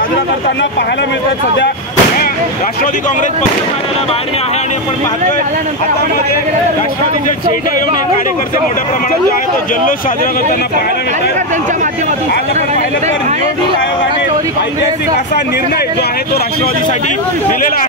साजरा करताना पाहायला मिळतात। सध्या राष्ट्रवादी काँग्रेस पक्ष कार्यालयाबाहेर मी आहे आणि आपण पाहतोय हातामध्ये राष्ट्रवादीचे झेंडे घेऊन कार्यकर्ते मोठ्या प्रमाणात जो आहे तो जल्लोष साजरा करताना पाहायला मिळतात। आज आपण पाहिलं तर निवडणूक आयोगाने ऐतिहासिक असा निर्णय जो आहे तो राष्ट्रवादीसाठी दिलेला आहे।